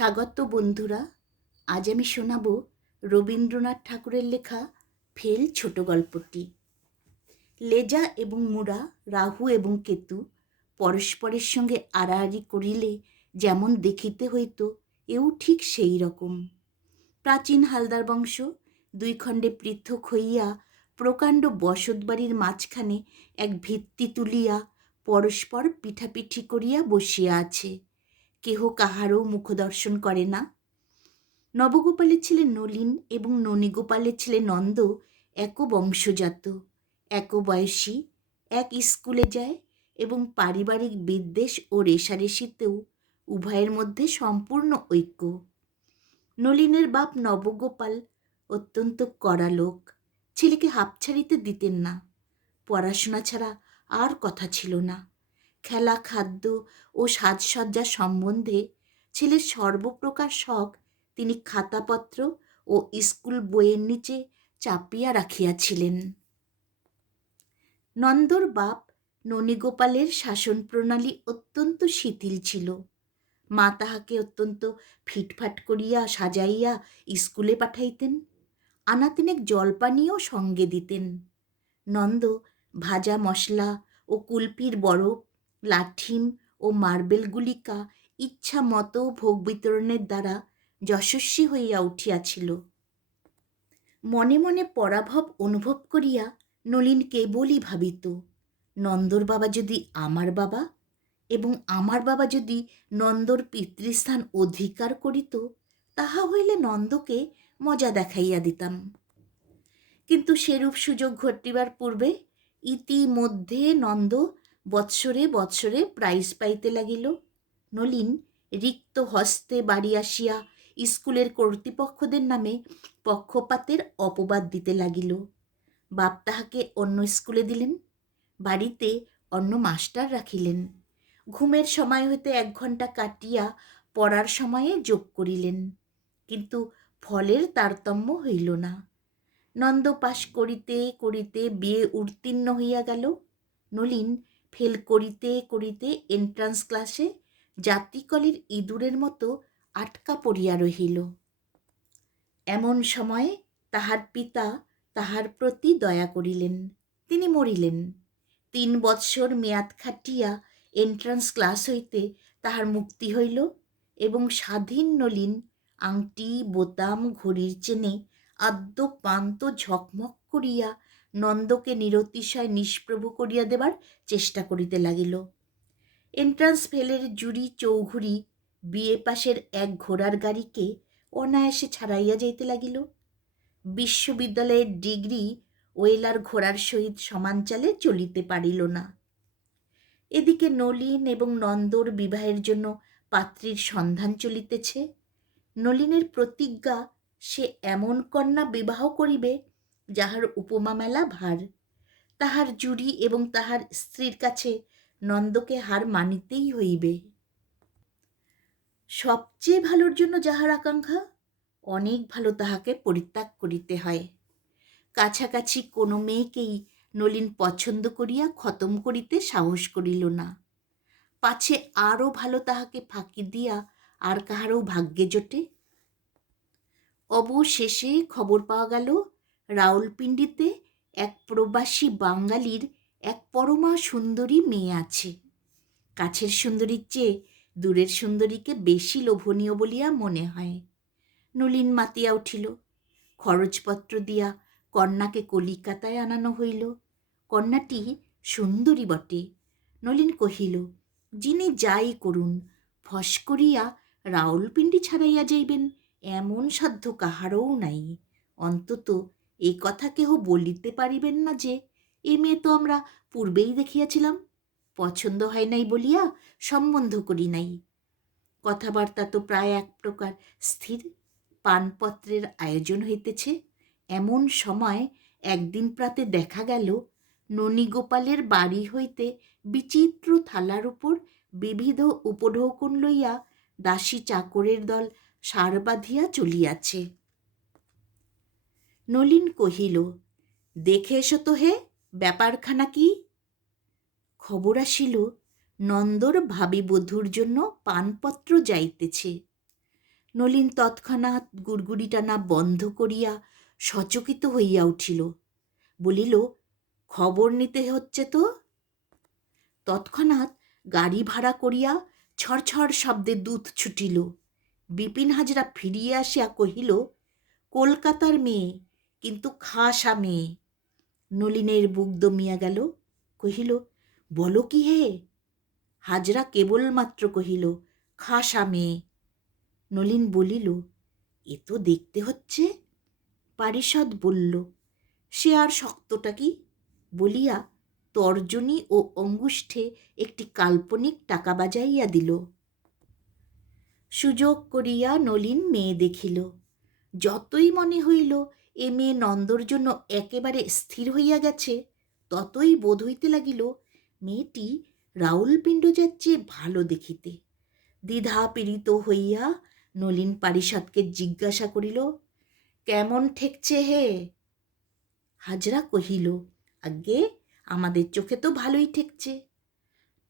স্বাগত বন্ধুরা, আজ আমি শোনাব রবীন্দ্রনাথ ঠাকুরের লেখা ফেল ছোট গল্পটি। লেজা এবং মুড়া, রাহু এবং কেতু পরস্পরের সঙ্গে আড়াআড়ি করিলে যেমন দেখিতে হইত, এও ঠিক সেই রকম। প্রাচীন হালদার বংশ দুই খণ্ডে পৃথক হইয়া প্রকাণ্ড বসতবাড়ির মাঝখানে এক ভিত্তি তুলিয়া পরস্পর পিঠাপিঠি করিয়া বসিয়া আছে। কেহ কাহারও মুখদর্শন করে না। নবগোপালের ছেলে নলিন এবং ননীগোপালের ছেলে নন্দ, এক বংশজাত, এক বয়সী, এক স্কুলে যায় এবং পারিবারিক বিদ্বেষ ও রেশারেশিতেও উভয়ের মধ্যে সম্পূর্ণ ঐক্য। নলিনের বাপ নবগোপাল অত্যন্ত কড়া লোক, ছেলেকে হাপছাড়িতে দিতেন না, পড়াশোনা ছাড়া আর কথা ছিল না। খেলা, খাদ্য ও সাজসজ্জা সম্বন্ধে ছেলের সর্বপ্রকার শখ তিনি খাতাপত্র ও স্কুল বইয়ের নিচে চাপিয়া রাখিয়াছিলেন। নন্দর বাপ ননীগোপালের শাসন প্রণালী অত্যন্ত শিথিল ছিল। মা তাহাকে অত্যন্ত ফিটফাট করিয়া সাজাইয়া স্কুলে পাঠাইতেন, আনাতিনেক জলপানিও সঙ্গে দিতেন। নন্দ ভাজা মশলা ও কুলপির বরফ লাঠিম ও মার্বেলগুলিকা ইচ্ছা মতো ভোগ বিতরণের দ্বারা যশস্বী হইয়া উঠিয়াছিল। মনে মনে পরাভব অনুভব করিয়া নলিন কেবলই ভাবিত, নন্দর বাবা যদি আমার বাবা এবং আমার বাবা যদি নন্দর পিতৃস্থান অধিকার করিত, তাহা হইলে নন্দকে মজা দেখাইয়া দিতাম। কিন্তু সেরূপ সুযোগ ঘটিবার পূর্বে ইতিমধ্যে নন্দ বৎসরে বৎসরে প্রাইজ পাইতে লাগিল। নলিন রিক্ত হস্তে বাড়ি আসিয়া স্কুলের কর্তৃপক্ষদের নামে পক্ষপাতের অপবাদ দিতে লাগিল। বাপ তাহাকে অন্য স্কুলে দিলেন, বাড়িতে অন্য মাস্টার রাখিলেন। ঘুমের সময় হইতে এক ঘণ্টা কাটিয়া পড়ার সময়ে যোগ করিলেন, কিন্তু ফলের তারতম্য হইল না। নন্দ পাশ করিতে করিতে বিয়ে উত্তীর্ণ হইয়া গেল। নলিন ফেল করিতে করিতে এন্ট্রান্স ক্লাসে জাতিকলের ইঁদুরের মতো আটকা পড়িয়া রহিল। এমন সময়ে তাহার পিতা তাহার প্রতি দয়া করিলেন। তিনি মরিলেন। তিন বৎসর মেয়াদ খাটিয়া এন্ট্রান্স ক্লাস হইতে তাহার মুক্তি হইল এবং স্বাধীন নলিন আংটি, বোতাম, ঘড়ির চেনে আদ্য পান্ত ঝকমক করিয়া নন্দকে নিরতিশয় নিষ্প্রভ করিয়া দেবার চেষ্টা করিতে লাগিল। এন্ট্রান্স ফেলের জুড়ি চৌঘুড়ি বিয়ে পাশের এক ঘোড়ার গাড়িকে অনায়াসে ছাড়াইয়া যাইতে লাগিল। বিশ্ববিদ্যালয়ের ডিগ্রি ওয়েলার ঘোড়ার সহিত সমান চালে চলিতে পারিল না। এদিকে নলিন এবং নন্দর বিবাহের জন্য পাত্রীর সন্ধান চলিতেছে। নলিনের প্রতিজ্ঞা, সে এমন কন্যা বিবাহ করিবে যাহার উপমা মেলা ভার, তাহার জুড়ি এবং তাহার স্ত্রীর কাছে নন্দকে হার মানিতেই হইবে। সবচেয়ে ভালোর জন্য যাহার আকাঙ্ক্ষা, অনেক ভালো তাহাকে পরিত্যাগ করিতে হয়। কাছাকাছি কোনো মেয়েকেই নলিন পছন্দ করিয়া খতম করিতে সাহস করিল না। পাছে আরও ভালো তাহাকে ফাঁকি দিয়া আর কাহারও ভাগ্যে জোটে। অবশেষে খবর পাওয়া গেল রাউলপিন্ডিতে এক প্রবাসী বাঙালির এক পরমা সুন্দরী মেয়ে আছে। কাছের সুন্দরীর চেয়ে দূরের সুন্দরীকে বেশি লোভনীয় বলিয়া মনে হয়। নলিন মাতিয়া উঠিল। খরচপত্র দিয়া কন্যাকে কলিকাতায় আনানো হইল। কন্যাটি সুন্দরী বটে। নলিন কহিল, যিনি যাই করুন, ফস করিয়া রাউলপিন্ডি ছাড়াইয়া যাইবেন, এমন সাধ্য কাহারও নাই। অন্তত এই কথা কেহ বলিতে পারিবেন না যে, এ মেয়ে তো আমরা পূর্বেই দেখিয়াছিলাম। পছন্দ হয় নাই বলিয়া সম্বন্ধ করি নাই। কথাবার্তা তো প্রায় এক প্রকার স্থির। পানপত্রের আয়োজন হইতেছে। এমন সময় একদিন প্রাতে দেখা গেল, ননীগোপালের বাড়ি হইতে বিচিত্র থালার উপর বিবিধ উপঢৌকন লইয়া দাসী চাকরের দল সার বাঁধিয়া চলিয়াছে। নলিন কহিল দেখে এসো তো হে, ব্যাপারখানা কি? খবর আসিল, নন্দর ভাবি বধূর জন্য পানপত্র যাইতেছে। নলিন তৎক্ষণাৎ গুড়গুড়ি টানা বন্ধ করিয়া সচকিত হইয়া উঠিল, বলিল, খবর নিতে হচ্ছে তো? তৎক্ষণাৎ গাড়ি ভাড়া করিয়া ছড়ছড় শব্দে দুধ ছুটিল। বিপিন হাজরা ফিরিয়া আসিয়া কহিল, কলকাতার মেয়ে কিন্তু খাসা মেয়ে নলিনের বুক দমিয়া গেল, কহিল, বলো কি হে? হাজরা কেবলমাত্র কহিল, খাসা মেয়ে নলিন বলিল, এ তো দেখতে হচ্ছে। পারিষদ বলল, সে আর শক্তটা কি? বলিয়া তর্জনী ও অঙ্গুষ্ঠে একটি কাল্পনিক টাকা বাজাইয়া দিল। সুযোগ করিয়া নলিন মেয়ে দেখিল। যতই মনে হইল এ মেয়ে নন্দর জন্য একেবারে স্থির হইয়া গেছে। ততই বোধ হইতে লাগিল, মেয়েটি রাউল পিণ্ডজার চেয়ে ভালো দেখিতে। দ্বিধা পীড়িত হইয়া নলিন পারিষদকে জিজ্ঞাসা করিল, কেমন ঠেকছে হে? হাজরা কহিল, আজ্ঞে, আমাদের চোখে তো ভালোই ঠেকছে।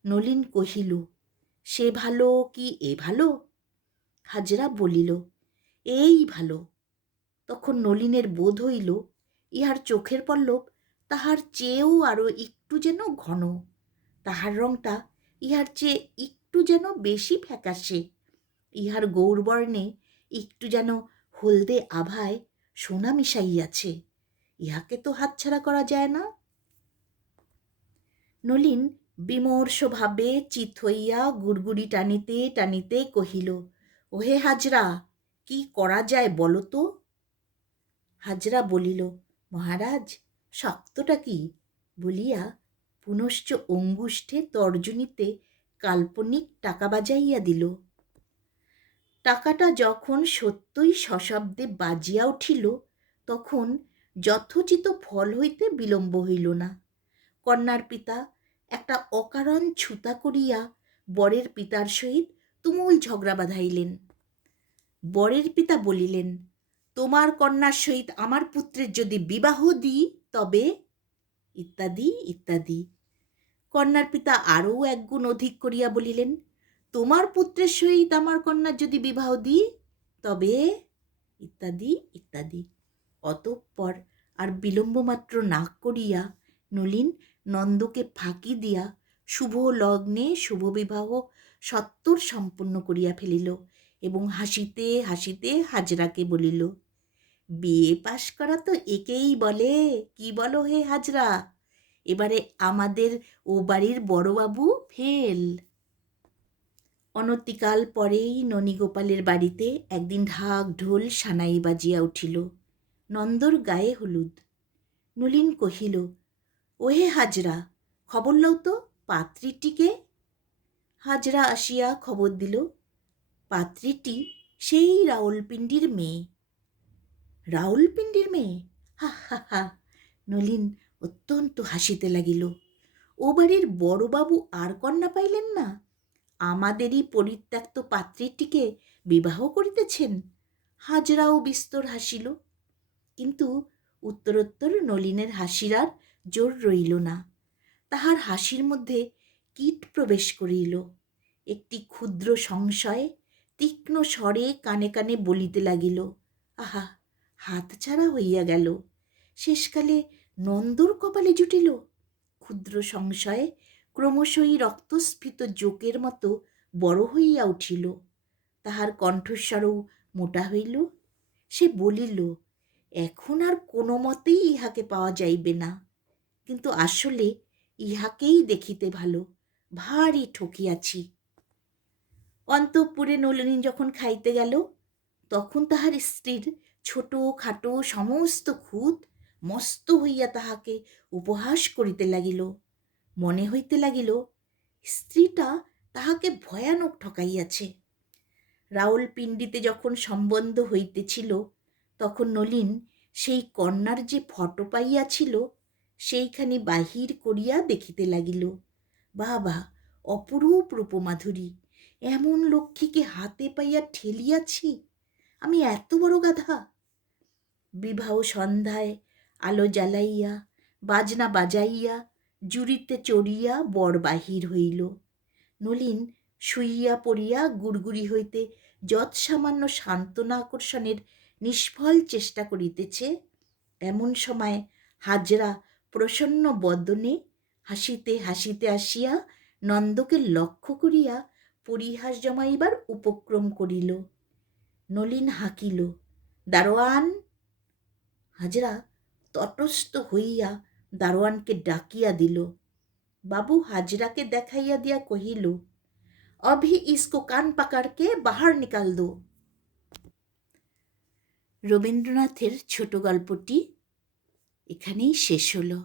নলিন কহিল, সে ভালো কি এ ভালো? হাজরা বলিল, এই ভালো। তখন নলিনের বোধ হইল, ইহার চোখের পল্লব তাহার চেয়েও আরও একটু যেন ঘন। তাহার রংটা ইহার চেয়ে একটু যেন বেশি ফ্যাকাশে। ইহার গৌরবর্ণে একটু যেন হলদে আভায় সোনা মিশাইয়াছে। ইহাকে তো হাতছাড়া করা যায় না। নলিন বিমর্ষভাবে চিত হইয়া গুড়গুড়ি টানিতে টানিতে কহিল, ওহে হাজরা, কি করা যায় বলো তো? হাজরা বলিল, মহারাজ, শক্তটা কি? বলিয়া পুনশ্চ অঙ্গুষ্ঠে তর্জনীতে কাল্পনিক টাকা বাজাইয়া দিল। টাকাটা যখন সত্যই সশব্দে বাজিয়া উঠিল, তখন যথোচিত ফল হইতে বিলম্ব হইল না। কন্যার পিতা একটা অকারণ ছুতা করিয়া বরের পিতার সহিত তুমুল ঝগড়া বাঁধাইলেন। বরের পিতা বলিলেন তোমার কন্যার সহিত আমার পুত্রের যদি বিবাহ দিই, তবে ইত্যাদি ইত্যাদি। কন্যার পিতা আরও একগুণ অধিক করিয়া বলিলেন, তোমার পুত্রের সহিত আমার কন্যার যদি বিবাহ দিই, তবে ইত্যাদি ইত্যাদি। অতঃপর আর বিলম্বমাত্র না করিয়া নলিন নন্দকে ফাঁকি দিয়া শুভ লগ্নে শুভ বিবাহ সত্তর সম্পন্ন করিয়া ফেলিল এবং হাসিতে হাসিতে হাজরাকে বলিল বিয়ে পাশ করা তো একেই বলে। কি বলো হে হাজরা? এবারে আমাদের ও বাড়ির বড়বাবু ফেল। অনতিকাল পরেই ননীগোপালের বাড়িতে একদিন ঢাক ঢোল সানাই বাজিয়া উঠিল। নন্দর গায়ে হলুদ। নলিন কহিল, ওহে হাজরা, খবর লও তো পাত্রীটিকে? হাজরা আসিয়া খবর দিল, পাত্রীটি সেই রাউলপিণ্ডির মেয়ে। রাউলপিণ্ডির মেয়ে? হা হা হা। নলিন অত্যন্ত হাসিতে লাগিল। ও বাড়ির বড়বাবু আর কন্যা পাইলেন না? আমাদেরই পরিত্যক্ত পাত্রীটিকে বিবাহ করিতেছেন। হাজরাও বিস্তর হাসিল। কিন্তু উত্তরোত্তর নলিনের হাসির আর জোর রইল না। তাহার হাসির মধ্যে কীট প্রবেশ করিল। একটি ক্ষুদ্র সংশয় তীক্ষ্ণ স্বরে কানে কানে বলিতে লাগিল, আহা হাতছাড়া হইয়া গেল। শেষকালে নন্দর কপালে জুটিল। ক্ষুদ্র সংশয়ে ক্রমশই রক্তস্ফীত জোকের মতো বড় হইয়া উঠিল। তাহার কণ্ঠস্বরও মোটা হইল। সে বলিল, এখন আর কোনো মতেই ইহাকে পাওয়া যাইবে না। কিন্তু আসলে ইহাকেই দেখিতে ভালো। ভারী ঠকিয়াছি। অন্তঃপুরে নলিনী যখন খাইতে গেল, তখন তাহার স্ত্রীর ছোট খাটো সমস্ত খুঁত মস্ত হইয়া তাহাকে উপহাস করিতে লাগিল। মনে হইতে লাগিল, স্ত্রীটা তাহাকে ভয়ানক ঠকাইয়াছে। রাউল পিণ্ডিতে যখন সম্বন্ধ হইতেছিল, তখন নলিন সেই কন্যার যে ফটো পাইয়াছিল, সেইখানি বাহির করিয়া দেখিতে লাগিল, বাবা, অপরূপ রূপমাধুরী, এমন লক্ষ্মীকে হাতে পাইয়া ঠেলিয়াছি আমি এত বড় গাধা। বিবাহ সন্ধ্যায় আলো জ্বালাইয়া, বাজনা বাজাইয়া, জুড়িতে চড়িয়া বর বাহির হইল। নলিন শুইয়া পড়িয়া গুড়গুড়ি হইতে যৎ সামান্য সান্ত্বনা আকর্ষণের নিষ্ফল চেষ্টা করিতেছে, এমন সময় হাজরা প্রসন্ন বদনে হাসিতে হাসিতে আসিয়া নন্দকে লক্ষ্য করিয়া পরিহাস জমাইবার উপক্রম করিল। নলিন হাঁকিল, দারোয়ান? হাজরা তটস্থ হইয়া দারোয়ানকে ডাকিয়া দিল। বাবু হাজরাকে দেখাইয়া দিয়া কহিল, অভি ইসকো কান পাকারকে বাহার নিকাল দো? রবীন্দ্রনাথের ছোট গল্পটি এখানেই শেষ হলো।